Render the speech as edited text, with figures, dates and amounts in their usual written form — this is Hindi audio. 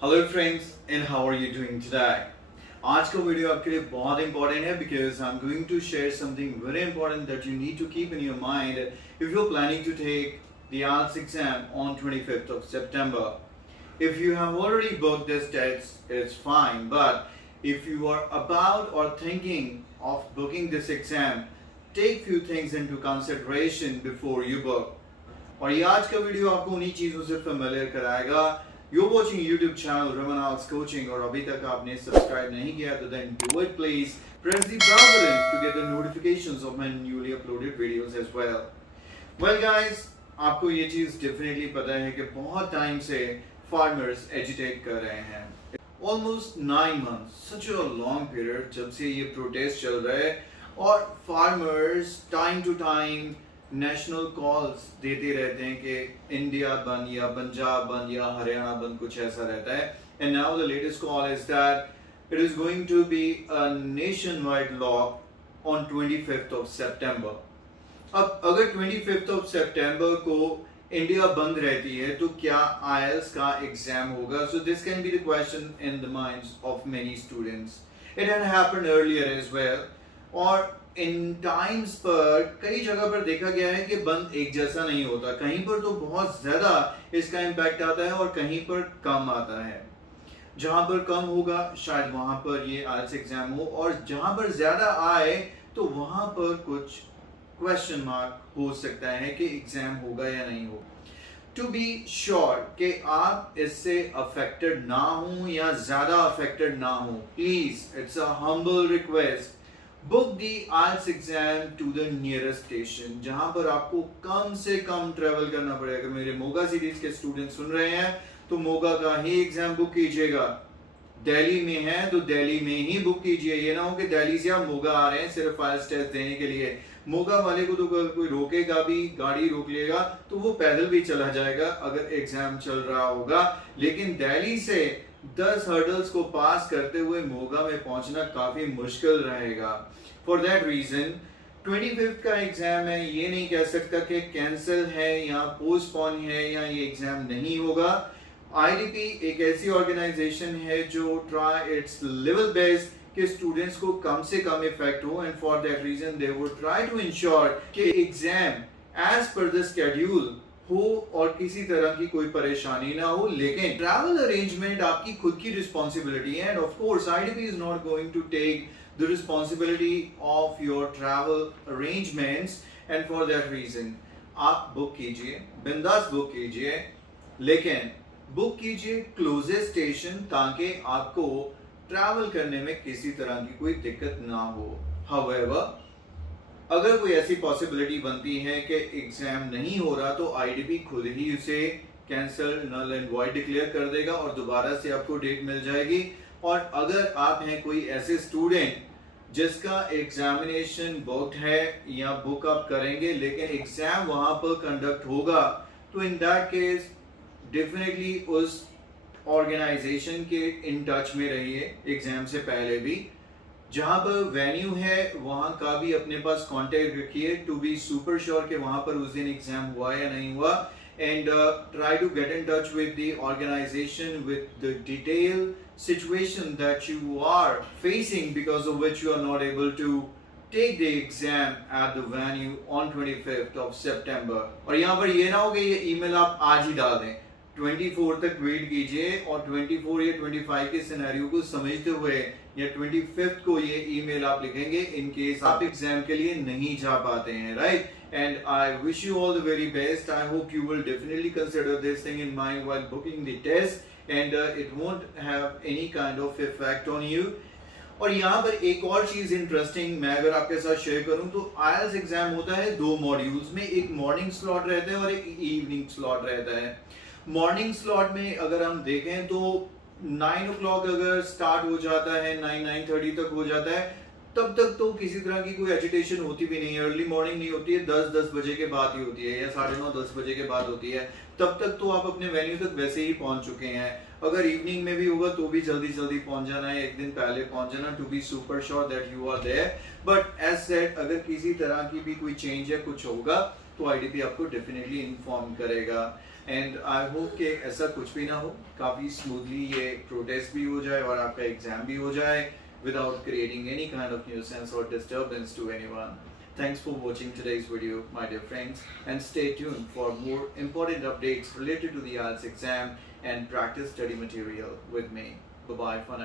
Hello friends, and how are you doing today? आज का वीडियो आपके लिए बहुत इंपॉर्टेंट है because I'm going to share something very important that you need to keep in your mind if you're planning to take the IELTS exam on 25th of September. If you have already booked this test, it's fine, but if you are about or thinking of booking this exam, take few things into consideration before you book. और ये आज का वीडियो आपको उन्हीं चीज़ों से familiar कराएगा. You're watching YouTube channel Ramandeep Coaching और अभी तक आपने सब्सक्राइब नहीं किया तो then do it please. Press the bell button to get the notifications of my newly uploaded videos as well. Well guys, आपको ये चीज़ definitely पता है कि बहुत टाइम से farmers agitate कर रहे हैं. Almost 9 months, such a long period जब से ये protest चल रहा है और farmers time to time national calls देते रहते हैं कि इंडिया बंद या पंजाब बंद या हरियाणा बंद, कुछ ऐसा रहता है. And now the latest call is that it is going to be a nationwide lock on 25th of सितंबर. अब अगर 25th ऑफ सितंबर को इंडिया बंद रहती है तो क्या आईएलटीएस का एग्जाम होगा? So this can be the question in the minds of many students. It had happened earlier as well. और इन टाइम्स पर कई जगह पर देखा गया है कि बंद एक जैसा नहीं होता. कहीं पर तो बहुत ज्यादा इसका इम्पैक्ट आता है और कहीं पर कम आता है. जहां पर कम होगा शायद वहां पर ये आईएलटीएस एग्जाम हो, और जहां पर ज्यादा आए तो वहां पर कुछ क्वेश्चन मार्क हो सकता है कि एग्जाम होगा या नहीं होगा. टू बी श्योर कि आप इससे अफेक्टेड ना हो या ज्यादा अफेक्टेड ना हो, please it's a humble request, book the IELTS exam to the nearest station जहां पर आपको कम से कम ट्रेवल करना पड़ेगा. मेरे मोगा सीरीज के स्टूडेंट सुन रहे हैं तो मोगा का ही एग्जाम बुक कीजिएगा. दिल्ली में है तो दिल्ली में ही बुक कीजिए. ये ना हो कि दिल्ली से आप मोगा आ रहे हैं सिर्फ IELTS टेस्ट देने के लिए. मोगा वाले को तो कोई रोकेगा भी, गाड़ी रोक लेगा तो वो पैदल भी चला जाएगा अगर एग्जाम चल रहा होगा. लेकिन दिल्ली से 10 हर्डल्स को पास करते हुए मोगा में पहुंचना काफी मुश्किल रहेगा. फॉर दैट रीजन 25th का एग्जाम है, ये नहीं कह सकता कि कैंसिल है या पोस्टपोन है या ये एग्जाम नहीं होगा. आईडीपी एक ऐसी ऑर्गेनाइजेशन है जो ट्राई इट्स लेवल बेस्ट कि स्टूडेंट्स को कम से कम इफेक्ट हो, and for that reason they would try to ensure कि एग्जाम एज पर द शेड्यूल हो और किसी तरह की कोई परेशानी ना हो. लेकिन ट्रैवल अरेंजमेंट आपकी खुद की रिस्पॉन्सिबिलिटी है, and of course IDP is not going to take the responsibility of your travel arrangements. And for that reason आप बुक कीजिए, बिंदास बुक कीजिए, लेकिन बुक कीजिए क्लोजेस्ट स्टेशन ताकि आपको ट्रैवल करने में किसी तरह की कोई दिक्कत ना हो. हाउएवर अगर कोई ऐसी पॉसिबिलिटी बनती है कि एग्जाम नहीं हो रहा तो आईडीपी खुद ही उसे cancel, null and void declare कर देगा और दोबारा से आपको डेट मिल जाएगी. और अगर आप हैं कोई ऐसे स्टूडेंट जिसका एग्जामिनेशन बुक्ड है या बुक अप करेंगे लेकिन एग्जाम वहां पर कंडक्ट होगा, तो इन दैट केस डेफिनेटली उस ऑर्गेनाइजेशन के इन टच में रहिए एग्जाम से पहले भी. जहां पर वेन्यू है वहां का भी अपने पास कांटेक्ट रखिए टू बी सुपर श्योर कि वहां पर उस दिन एग्जाम हुआ या नहीं हुआ. And try to get in touch with the organisation with the detail situation that you are facing because of which you are not able to take the exam at the venue on 25th of सितंबर. और यहाँ पर ये ना हो कि ये ईमेल आप आज ही डाल दें. 24 तक वेट कीजिए और 24 या 25 के सिनेरियो को समझते हुए या 25th को ये ईमेल आप लिखेंगे इन केस आप एग्जाम के लिए नहीं जा पाते हैं, right? And I wish you all the very best. I hope you will definitely consider this thing in mind while booking the test and it won't have any kind of effect on you. और यहाँ पर एक और चीज इंटरेस्टिंग मैं अगर आपके साथ शेयर करूं तो आईएलटीएस एग्जाम होता है 2 मॉड्यूल्स में. एक मॉर्निंग स्लॉट रहता है और एक इवनिंग स्लॉट रहता है. मॉर्निंग स्लॉट में अगर हम देखें तो 9 o'clock अगर स्टार्ट हो जाता है, 9-9:30 तक हो जाता है, तब तक तो किसी तरह की कोई एजिटेशन होती भी नहीं है. अर्ली मॉर्निंग नहीं होती है, 10-10 बजे के बाद ही होती है या 9:30-10 बजे के बाद होती है. तब तक तो आप अपने वेन्यू तक वैसे ही पहुंच चुके हैं. अगर इवनिंग में भी होगा तो भी जल्दी जल्दी पहुंच जाना है, एक दिन पहले पहुंच जाना to be super sure that you are there. But as said अगर किसी तरह की भी कोई चेंज है, कुछ होगा तो आईडीपी आपको डेफिनेटली इन्फॉर्म करेगा। एंड आई होप कि ऐसा कुछ भी ना हो, काफ़ी स्मूथली ये प्रोटेस्ट भी हो जाए और आपका एग्जाम भी हो जाए without creating any kind of nuisance or disturbance to anyone. Thanks for watching today's video, my dear friends, and stay tuned for more important updates related to the IELTS exam and practice study material with me. Bye bye for now.